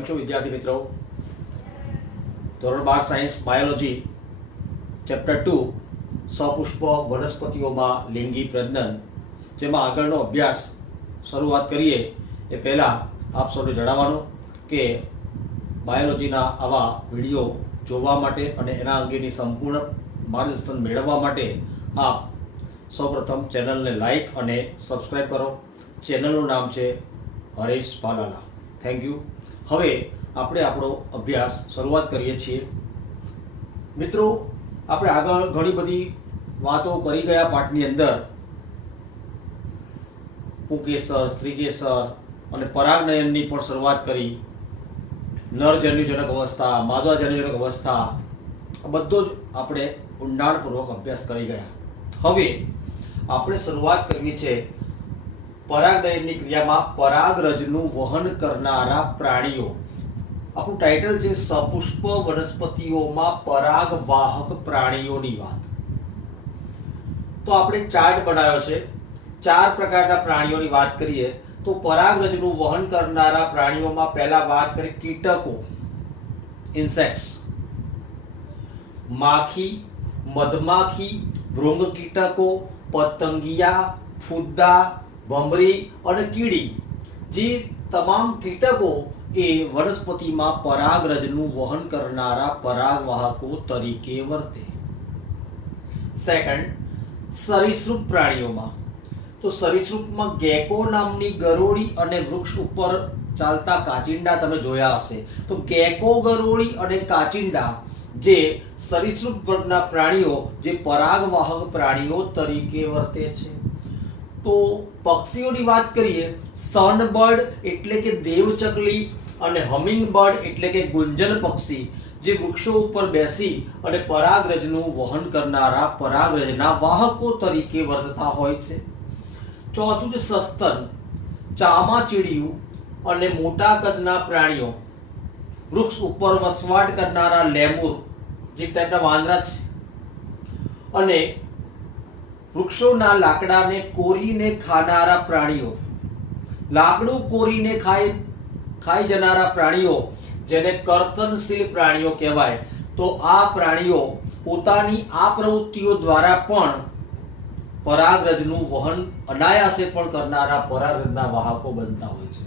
કેમ છો વિદ્યાર્થી મિત્રો? ધોરણ 12 સાયન્સ બાયોલોજી ચેપ્ટર 2 સપુષ્પ વનસ્પતિઓમાં લિંગી પ્રજનન, જેમાં આગળનો અભ્યાસ શરૂઆત કરીએ એ પહેલાં આપ સૌને જણાવવાનું કે બાયોલોજીના આવા વિડીયો જોવા માટે અને એના અંગેની સંપૂર્ણ માર્ગદર્શન મેળવવા માટે આપ સૌપ્રથમ ચેનલને લાઈક અને સબસ્ક્રાઈબ કરો. ચેનલનું નામ છે હરેશ ભાલાલા. Thank you. હવે આપણે આપણો અભ્યાસ શરૂઆત કરીએ છીએ. મિત્રો, આપણે આગળ ઘણી બધી વાતો કરી ગયા પાઠની અંદર. પુંકેસર, સ્ત્રીકેસર અને પરાગનયનની પણ શરૂઆત કરી. નરજન્યુજનક અવસ્થા, માદાજન્યુજનક અવસ્થા, આ બધો જ આપણે ઊંડાણપૂર્વક અભ્યાસ કરી ગયા. હવે આપણે શરૂઆત કરવી છે પરાગનયનની ક્રિયામાં પરાગરજનું વહન કરનારા પ્રાણીઓ. આપણું ટાઇટલ છે સપુષ્પ વનસ્પતિઓમાં પરાગવાહક પ્રાણીઓની વાત. તો આપણે ચાર્ટ બનાવ્યો છે. 4 પ્રકારના પ્રાણીઓની વાત કરીએ તો પરાગરજનું વહન કરનારા પ્રાણીઓમાં પહેલા વાત કરીએ કીટકો, ઇન્સેક્ટ્સ. માખી, મધમાખી, ભૃંગ કીટકો, પતંગિયા, ફૂદ્દા, ભમરી અને કીડી, જે તમામ કીટકો એ વનસ્પતિમાં પરાગરજનું વહન કરનારા પરાગવાહકો તરીકે વર્તે. સેકન્ડ, સરીસૃપ પ્રાણીઓમાં. તો સરીસૃપમાં ગેકો નામની ગરોળી અને વૃક્ષ ઉપર ચાલતા કાચિંડા તમે જોયા હશે. તો ગેકો, ગરોળી અને કાચિંડા જે સરીસૃપ વર્ગના પ્રાણીઓ, જે પરાગવાહક પ્રાણીઓ તરીકે વર્તે છે. તો પક્ષીઓની વાત કરીએ, સનબર્ડ એટલે કે દેવચકલી અને હમિંગબર્ડ એટલે કે ગુંજન પક્ષી, જે વૃક્ષો ઉપર બેસી અને પરાગરજનું વહન કરનારા પરાગરજના વાહકો તરીકે વર્તતા હોય છે. ચોથું છે સસ્તન, ચામાચીડિયું અને મોટા કદના પ્રાણીઓ, વૃક્ષ ઉપર વસવાટ કરનારા લેમુર, જે ટાઈપના વાંદરા છે, અને વૃક્ષોના લાકડાને કોરીને ખાનારા પ્રાણીઓ. લાકડું કોરીને ખાઈ જનારા પ્રાણીઓ, જેને કર્તનશીલ પ્રાણીઓ કહેવાય. તો આ પ્રાણીઓ પોતાની આ પ્રવૃત્તિઓ દ્વારા પણ પરાગરજનું વહન અનાયાસે પણ કરનારા પરાગરજના વાહકો બનતા હોય છે.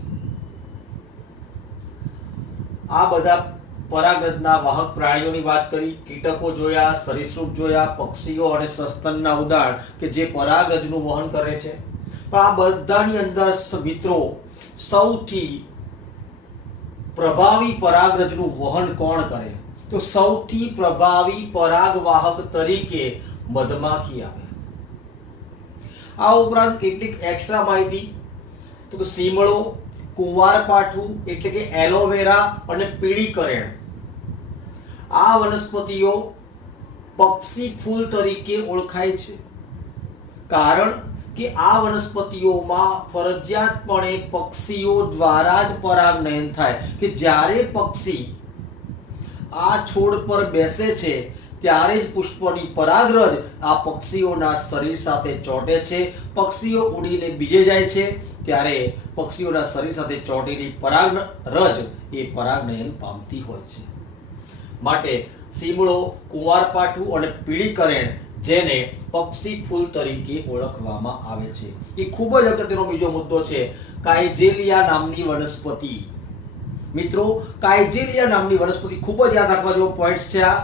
આ બધા પરાગરજના વાહક પ્રાણીઓની વાત કરી. કીટકો જોયા, સરીસૃપ જોયા, પક્ષીઓ અને સસ્તનના ઉદાહરણ કે જે પરાગરજનું વહન કરે છે. પણ આ બધાની અંદર મિત્રો સૌથી પ્રભાવી પરાગરજનું વહન કોણ કરે? તો સૌથી પ્રભાવી પરાગવાહક તરીકે મધમાખી આવે. આ ઉપરાંત કેટલીક એક્સ્ટ્રા માહિતી, તો કે સીમળો, કુંવારપાઠું એટલે કે એલોવેરા અને પીળી કરેણ, આ વનસ્પતિઓ પક્ષી ફૂલ તરીકે ઓળખાય છે. કારણ કે આ વનસ્પતિઓમાં ફરજિયાતપણે પક્ષીઓ દ્વારા જ પરાગનયન થાય. કે જ્યારે પક્ષી આ છોડ પર બેસે છે ત્યારે જ પુષ્પની પરાગરજ આ પક્ષીઓના શરીર સાથે ચોંટે છે. પક્ષીઓ ઉડીને બીજે જાય છે ત્યારે પક્ષીઓના શરીર સાથે ચોંટેલી પરાગરજ એ પરાગનયન પામતી હોય છે. માટે સીમળો, કુંવારપાઠું અને પીળી કરેણ, જેને પક્ષી ફૂલ તરીકે ઓળખવામાં આવે છે. એ ખૂબ જ અગત્યનો બીજો મુદ્દો છે કાઇજેલિયા નામની વનસ્પતિ. મિત્રો, કાઇજેલિયા નામની વનસ્પતિ ખૂબ જ યાદ રાખવા જેવો પોઈન્ટ્સ છે. આ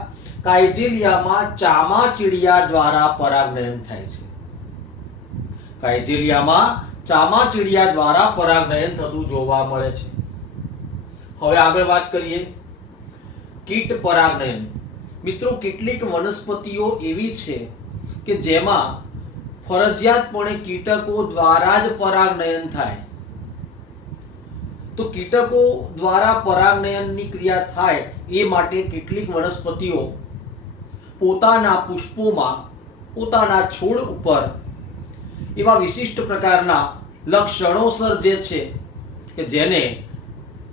કાઇજેલિયામાં ચામાચીડિયા દ્વારા પરાગનયન થાય છે. કાઇજેલિયામાં ચામાચીડિયા દ્વારા પરાગનયન થતું જોવા મળે છે. હવે આગળ વાત કરીએ કીટ પરાગનયન. મિત્રો, કેટલીક વનસ્પતિઓ એવી છે કે જેમાં ફરજિયાતપણે કીટકો દ્વારા જ પરાગનયન થાય. તો કીટકો દ્વારા પરાગનયનની ક્રિયા થાય એ માટે કેટલીક વનસ્પતિઓ પોતાના પુષ્પોમાં, પોતાના છોડ ઉપર એવા વિશિષ્ટ પ્રકારના લક્ષણો સર્જે છે કે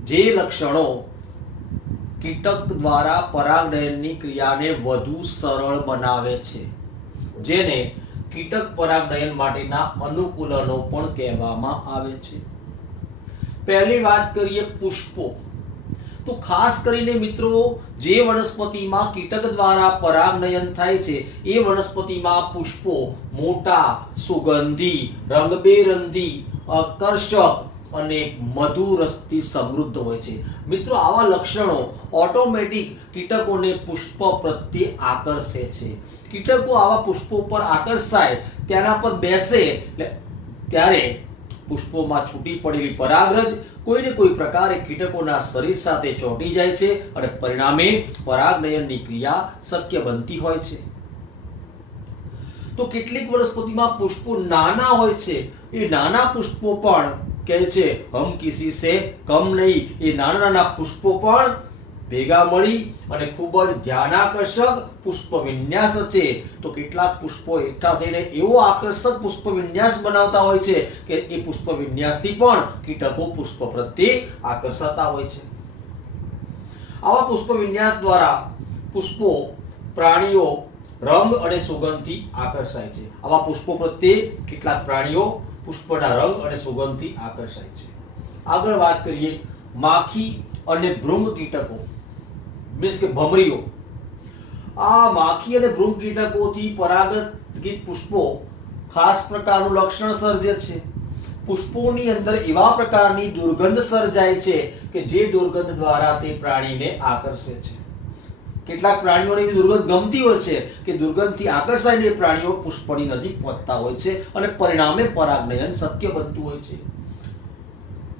જે લક્ષણો કીટક દ્વારા પરાગનયનની ક્રિયાને વધુ સરળ બનાવે છે, જેને કીટક પરાગનયન માટેના અનુકૂલનો પણ કહેવામાં આવે છે. પહેલી વાત કરીએ પુષ્પો. તો ખાસ કરીને મિત્રો જે વનસ્પતિમાં કીટક દ્વારા પરાગનયન થાય છે એ વનસ્પતિમાં પુષ્પો મોટા, સુગંધી, રંગબેરંગી, આકર્ષક અને મધુરસથી સમૃદ્ધ હોય છે. મિત્રો આવા લક્ષણો ઓટોમેટિક કીટકોને પુષ્પ પ્રત્યે આકર્ષે છે. કીટકો આવા પુષ્પો પર આકર્ષાય, તેના પર બેસે ત્યારે પુષ્પોમાં છૂટી પડેલી પરાગરજ કોઈને કોઈ પ્રકારે કીટકોના શરીર સાથે ચોંટી જાય છે અને પરિણામે પરાગનયનની ક્રિયા શક્ય બનતી હોય છે. તો કેટલીક વનસ્પતિમાં પુષ્પો નાના હોય છે. એ નાના પુષ્પો પણ કહે છે હમ કિસી સે કમ નહીં. એ નાના નાના પુષ્પો પણ ભેગા મળી અને ખૂબ જ ધ્યાનાકર્ષક પુષ્પ વિન્યાસ છે. તો કેટલાક પુષ્પો એકઠા થઈને એવો આકર્ષક પુષ્પ વિન્યાસ બનાવતા હોય છે કે એ પુષ્પ વિન્યાસથી પણ કીટકો પુષ્પ પ્રત્યે આકર્ષાતા હોય છે. આવા પુષ્પ વિન્યાસ દ્વારા પુષ્પો પ્રાણીઓ રંગ અને સુગંધથી આકર્ષાય છે. આવા પુષ્પો પ્રત્યે કેટલાક પ્રાણીઓ પુષ્પના રંગ અને સુગંધથી આકર્ષાય છે. આગળ વાત કરીએ માખી અને ભૃંગ કીટકો, મીન્સ કે ભમરીઓ. આ માખી અને ભૃંગ કીટકોથી પરાગિત પુષ્પો ખાસ પ્રકારનું લક્ષણ સર્જે છે. પુષ્પોની અંદર એવા પ્રકારની દુર્ગંધ સર્જાય છે કે જે દુર્ગંધ દ્વારા તે પ્રાણીને આકર્ષે છે. કેટલાક પ્રાણીઓને એવી દુર્ગંધ ગમતી હોય છે કે દુર્ગંધથી આકર્ષાઈને પ્રાણીઓ પુષ્પની નજીક પહોંચતા હોય છે અને પરિણામે પરાગનયન શક્ય બનતું હોય છે.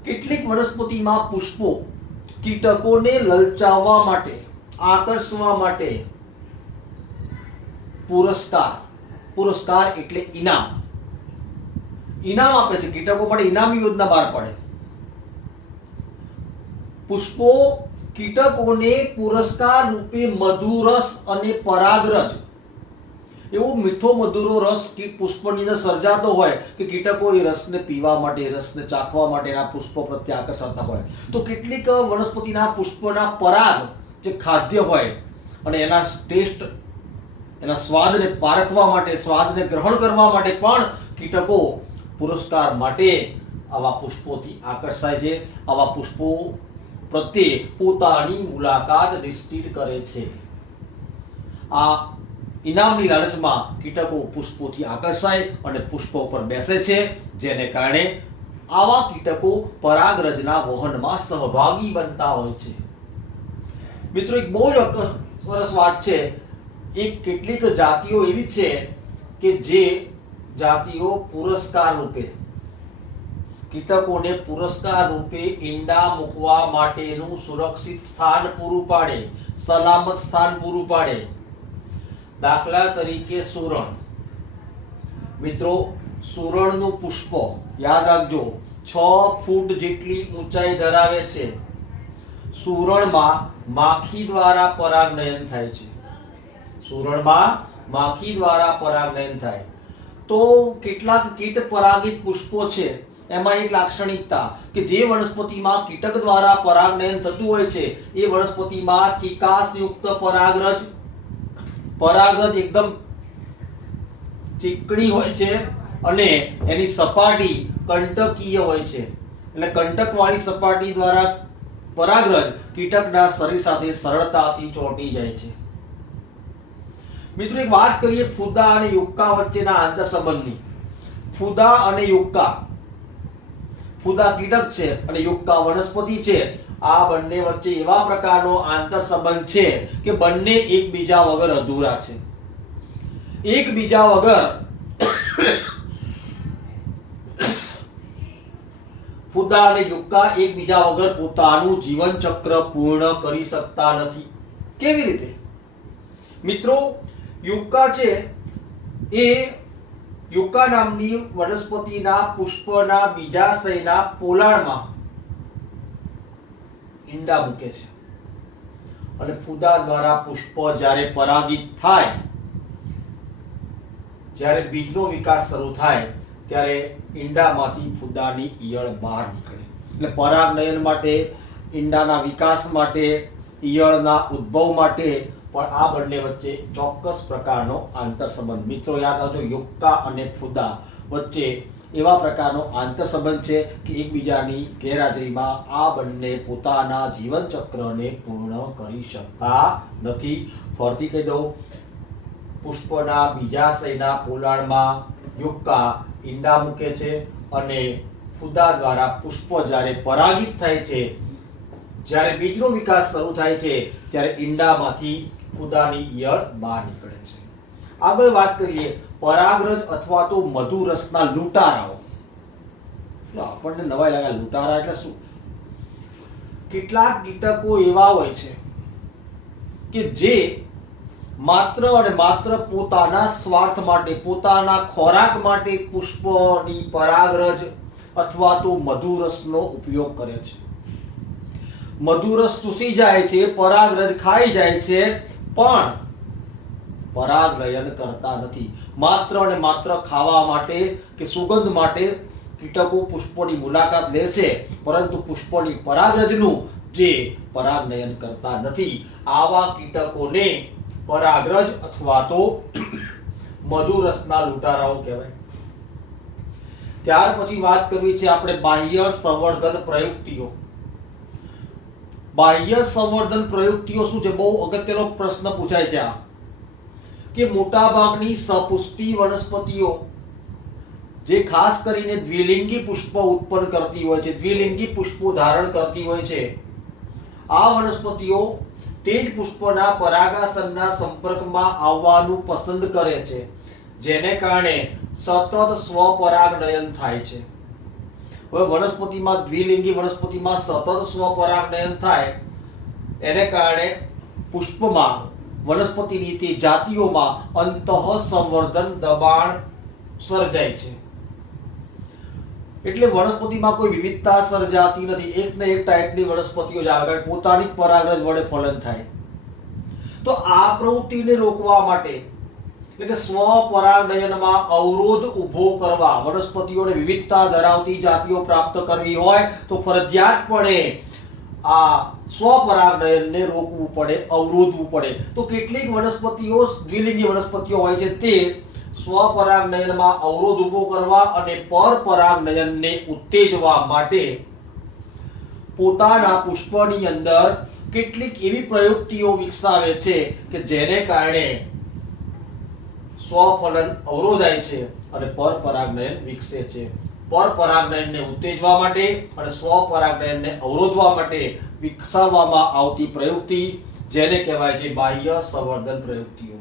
કેટલીક વનસ્પતિમાં પુષ્પો કીટકોને લલચાવવા માટે, આકર્ષવા માટે પુરસ્કાર એટલે ઇનામ આપે છે. કીટકો માટે ઇનામી યોજના બહાર પાડે. પુષ્પો કીટકોને પુરસ્કાર રૂપે મધુરસ અને પરાગરજ, એવો મીઠો મધુરો રસ પુષ્પની અંદર સર્જાતો હોય કે કીટકો એ રસને પીવા માટે, રસને ચાખવા માટે એના પુષ્પો પ્રત્યે આકર્ષાતા હોય. તો કેટલીક વનસ્પતિના પુષ્પના પરાગ જે ખાદ્ય હોય અને એના ટેસ્ટ, એના સ્વાદને પારખવા માટે, સ્વાદને ગ્રહણ કરવા માટે પણ કીટકો પુરસ્કાર માટે આવા પુષ્પોથી આકર્ષાય છે. આવા પુષ્પો પ્રત્યે પોતાની મુલાકાત નિશ્ચિત કરે છે. આ ઇનામની લાલચમાં કીટકો પુષ્પોથી આકર્ષાય અને પુષ્પો પર બેસે છે, જેને કારણે આવા કીટકો પરાગરજના વહનમાં સહભાગી બનતા હોય છે. મિત્રો એક બહુ જ સરસ વાત છે. એક કેટલીક જાતિઓ એવી છે કે જે જાતિઓ પુરસ્કાર રૂપે, કીટકોને પુરસ્કાર રૂપે ઈંડા મૂકવા માટેનું સુરક્ષિત સ્થાન પૂરું પાડે, સલામત સ્થાન પૂરું પાડે. દાખલા તરીકે સુરણ. મિત્રો સુરણનું પુષ્પ યાદ રાખજો 6 ફૂટ જેટલી ઊંચાઈ ધરાવે છે. સુરણમાં માખી દ્વારા પરાગનયન થાય છે. સુરણમાં માખી દ્વારા પરાગનયન થાય. તો કેટલાક કીટ પરાગિત પુષ્પો છે, એમાં એક લાક્ષણિકતા કે જે વનસ્પતિમાં કીટક દ્વારા પરાગનયન થતું હોય છે એ વનસ્પતિમાં ચિકાસયુક્ત પરાગરજ એકદમ ચીકણી હોય છે અને એની સપાટી કંટકીય હોય છે. એટલે કંટકવાળી સપાટી દ્વારા પરાગરજ કીટકના શરીર સાથે સરળતાથી ચોંટી જાય છે. મિત્રો એક વાત કરીએ ફૂદા અને યુક્કા વચ્ચેના આંતર સંબંધની. ફૂદા અને યુક્કા, ફૂદા કીટક છે અને યુક્કા વનસ્પતિ છે. આ બંને વચ્ચે એવા પ્રકારનો આંતર સંબંધ છે કે બંને એકબીજા વગર અધૂરા છે. એકબીજા વગર ફૂદા અને યુક્કા એકબીજા વગર પોતાનું જીવન ચક્ર પૂર્ણ કરી શકતા નથી. કેવી રીતે? મિત્રો યુક્કા છે એ યુક્કા નામની વનસ્પતિના પુષ્પના બીજાશયના પોલાણમાં ઈંડા મૂકે છે અને ફૂદા દ્વારા પુષ્પ જ્યારે પરાગિત થાય, જ્યારે બીજનો વિકાસ શરૂ થાય ત્યારે ઈંડામાંથી ફૂદાની ઈયળ બહાર નીકળે. એટલે પરાગનયન માટે, ઈંડાના વિકાસ માટે, ઈયળના ઉદ્ભવ માટે પણ આ બંને વચ્ચે ચોક્કસ પ્રકારનો આંતર સંબંધ. મિત્રો યાદ રાખજો, યુક્કા અને ફૂદા વચ્ચે એવા પ્રકારનો આંતરસંબંધ છે કે એકબીજાની ગેરહાજરીમાં આ બંને પોતાના જીવનચક્રને પૂર્ણ કરી શકતા નથી. ફરીથી કહી દઉં, પુષ્પના બીજાશયના પોલાણમાં યુક્કા ઈંડા મૂકે છે અને ફૂદા દ્વારા પુષ્પ જ્યારે પરાગિત થાય છે, જ્યારે બીજનો વિકાસ શરૂ થાય છે ત્યારે ઈંડામાંથી ફૂદાની ઈયળ બહાર નીકળે છે. આગળ વાત કરીએ પરાગરજ અથવા તો મધુરસના લૂંટારાઓ. આપણને નવાઈ લાગે, લૂંટારા એટલે શું? કેટલાક કીટકો એવા હોય છે કે જે માત્ર અને માત્ર પોતાના સ્વાર્થ માટે, પોતાના ખોરાક માટે પુષ્પની પરાગરજ અથવા તો મધુરસનો ઉપયોગ કરે છે. મધુરસ ચૂસી જાય છે, પરાગરજ ખાઈ જાય છે, પણ પરાગનયન કરતા નથી. માત્ર અને માત્ર ખાવા માટે કે સુગંધ માટે કીટકો પુષ્પોની મુલાકાત લે છે, પરંતુ પુષ્પોની પરાગરજનું જે પરાગનયન કરતા નથી. આવા કીટકોને પરાગરજ અથવા તો મધુરસના લૂંટારાઓ કહેવાય. ત્યાર પછી વાત કરવી છે આપણે બાહ્ય સંવર્ધન પ્રયુક્તિઓ. બાહ્ય સંવર્ધન પ્રયુક્તિઓ શું છે? બહુ અગત્યનો પ્રશ્ન પૂછાય છે આ, કે મોટાભાગની સપુષ્પી વનસ્પતિઓ જે ખાસ કરીને દ્વિલિંગી પુષ્પ ઉત્પન્ન કરતી હોય છે, દ્વિલિંગી પુષ્પો ધારણ કરતી હોય છે, આ વનસ્પતિઓ તે જ પુષ્પના પરાગાસનના સંપર્કમાં આવવાનું પસંદ કરે છે, જેને કારણે સતત સ્વપરાગનયન થાય છે. હવે વનસ્પતિમાં, દ્વિલિંગી વનસ્પતિમાં સતત સ્વપરાગનયન થાય એને કારણે પુષ્પમાં, વનસ્પતિની તે જાતિઓમાં અંતઃસંવર્ધન દબાણ સર્જાય છે. એટલે વનસ્પતિમાં કોઈ વિવિધતા સર્જાતી નથી. એક ને એક ટાઈપની વનસ્પતિઓ જ આવે, પોતાની પરાગરજ વડે ફલન થાય. તો આ પ્રવૃત્તિને રોકવા માટે, એટલે કે સ્વપરાગનયનમાં અવરોધ ઊભો કરવા, વનસ્પતિઓને વિવિધતા ધરાવતી જાતિઓ પ્રાપ્ત કરવી હોય તો ફરજિયાતપણે આ સ્વપરાગનયનને રોકવું પડે, અવરોધવું પડે. તો કેટલીક વનસ્પતિઓ, દ્વિલિંગી વનસ્પતિઓ હોય છે, તે સ્વપરાગનયનમાં અવરોધ ઊભો કરવા અને પરપરાગનયનને ઉત્તેજવા માટે પોતાના પુષ્પની અંદર કેટલીક એવી પ્રયુક્તિઓ વિકસાવે છે કે જેને કારણે સ્વફલન અવરોધાય છે અને પરપરાગનયન વિકસે છે. પરપરાગનયનને ઉત્તેજવા માટે અને સ્વપરાગનયનને અવરોધવા માટે વિકસાવવામાં આવતી પ્રયુક્તિ જેને કહેવાય છે બાહ્ય સંવર્ધન પ્રયુક્તિઓ.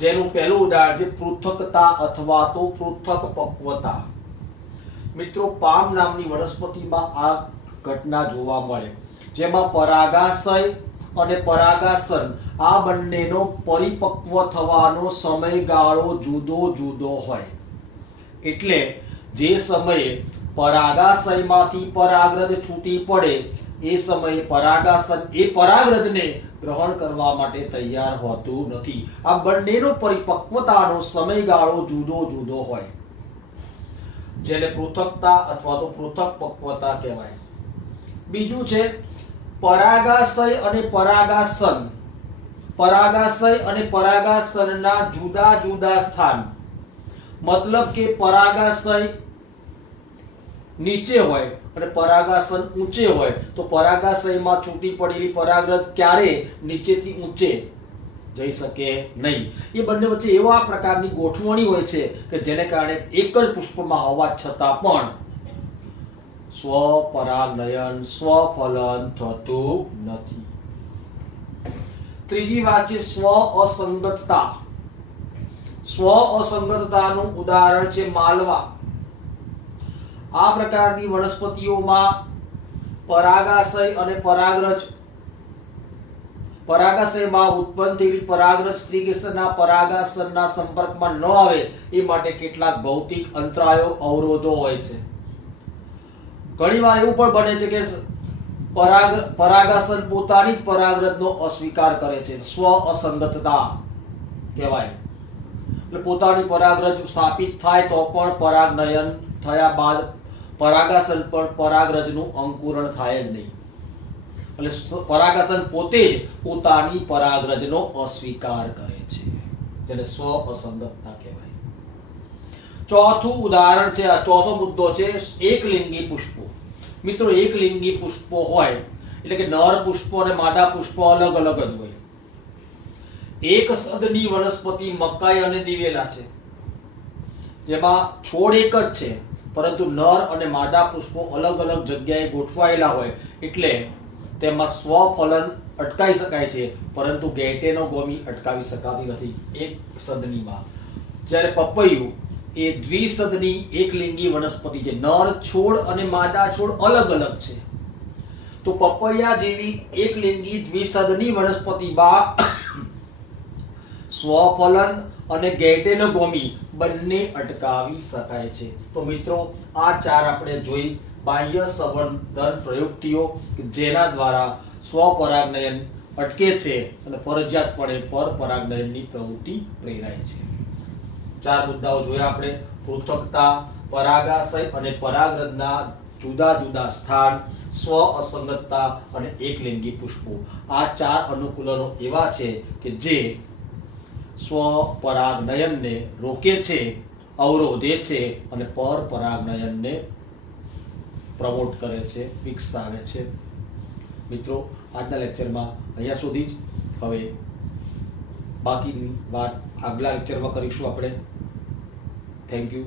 જેનું પહેલું ઉદાહરણ છે પૃથકતા અથવા તો પૃથક પક્વતા. મિત્રો, પામ નામની વનસ્પતિમાં આ ઘટના જોવા મળે, જેમાં પરાગાશય અને પરાગાસન આ બંનેનો પરિપક્વ થવાનો સમયગાળો જુદો જુદો હોય. એટલે જે સમયે પરાગાશયમાંથી પરાગરજ છૂટી પડે એ સમયે પરાગાસન એ પરાગરજને ગ્રહણ કરવા માટે તૈયાર હોતું નથી. આ બંનેનો પરિપક્વતાનો સમયગાળો જુદો જુદો હોય, જેને પૃથકતા અથવા તો પૃથક પક્વતા કહેવાય. બીજું છે પરાગાશય અને પરાગાસન. પરાગાશય અને પરાગાસનના જુદા જુદા સ્થાન. મતલબ કે પરાગાશય નીચે હોય અને પરાગાસન ઊંચે હોય, તો પરાગાશયમાં છૂટી પડેલી પરાગરજ ક્યારે નીચેથી ઊંચે જઈ શકે નહીં. એ બંને વચ્ચે એવા પ્રકારની ગોઠવણી હોય છે કે જેને કારણે એક જ પુષ્પમાં હોવા છતાં પણ સ્વપરાગનયન, સ્વફલન થતું નથી. ત્રીજી વાત છે સ્વ અસંગતતા. સ્વ અસંગતતાનું ઉદાહરણ છે માલવા. આ પ્રકારની વનસ્પતિઓમાં પરાગાશય અને પરાગરજ, પરાગાશયમાં ઉત્પન્ન થયેલી પરાગરજ સ્ત્રીકેસરના પરાગાસનના સંપર્કમાં ન આવે એ માટે કેટલાક ભૌતિક અંતરાયો, અવરોધો હોય છે. ઘણીવાર એવું પણ બને છે કે પરાગાસન પોતાની જ પરાગરજનો અસ્વીકાર કરે છે. સ્વ અસંગતતા કહેવાય. એટલે પોતાની પરાગરજ સ્થાપિત થાય તો પણ પરાગનયન થયા બાદ પરાગાસન પર પરાગરજનું અંકુરણ થાય જ નહીં. એટલે પરાગાસન પોતે જ પોતાની પરાગરજનો અસ્વીકાર કરે છે, જેને સ્વ અસંગતતા કહેવાય. ચોથું ઉદાહરણ છે, આ ચોથો મુદ્દો છે એકલિંગી પુષ્પો. મિત્રો એકલિંગી પુષ્પો હોય એટલે કે નર પુષ્પો અને માદા પુષ્પો અલગ અલગ જ હોય. એક સદની વનસ્પતિ મકાઈ અને દિવેલા છે, જેમાં છોડ એક જ છે પરંતુ નર અને માદા પુષ્પો અલગ અલગ જગ્યાએ ગોઠવાયેલા હોય એટલે તેમાં સ્વફલન અટકાવી શકાય છે, પરંતુ ગેટેનોગોમી અટકાવી શકાતી નથી એક સદનીમાં. જ્યારે પપૈયું એ દ્વિસદની એકલિંગી વનસ્પતિ છે, નર છોડ અને માદા છોડ અલગ અલગ છે. તો પપૈયા જેવી એકલિંગી દ્વિસદની વનસ્પતિમાં સ્વફલન અને ગેટેનોગોમી બંને અટકાવી શકાય છે. તો મિત્રો આ ચાર આપણે જોઈ બાહ્ય સંવર્ધન પ્રયુક્તિઓ જેના દ્વારા સ્વપરાગનયન અટકે છે અને ફરજિયાતપણે પરપરાગનયનની પ્રવૃત્તિ પ્રેરાય છે. ચાર મુદ્દાઓ જોયા આપણે: પૃથકતા, પરાગાશય અને પરાગરજના જુદા જુદા સ્થાન, સ્વ અસંગતતા અને એકલિંગી પુષ્પો. આ ચાર અનુકૂલનો એવા છે કે જે સ્વપરાગનયનને રોકે છે, અવરોધે છે અને પરપરાગનયનને પ્રમોટ કરે છે, વિકસાવે છે. મિત્રો આજના લેક્ચરમાં અહીંયા સુધી જ. હવે બાકીની વાત આગલા લેક્ચરમાં કરીશું આપણે. Thank you.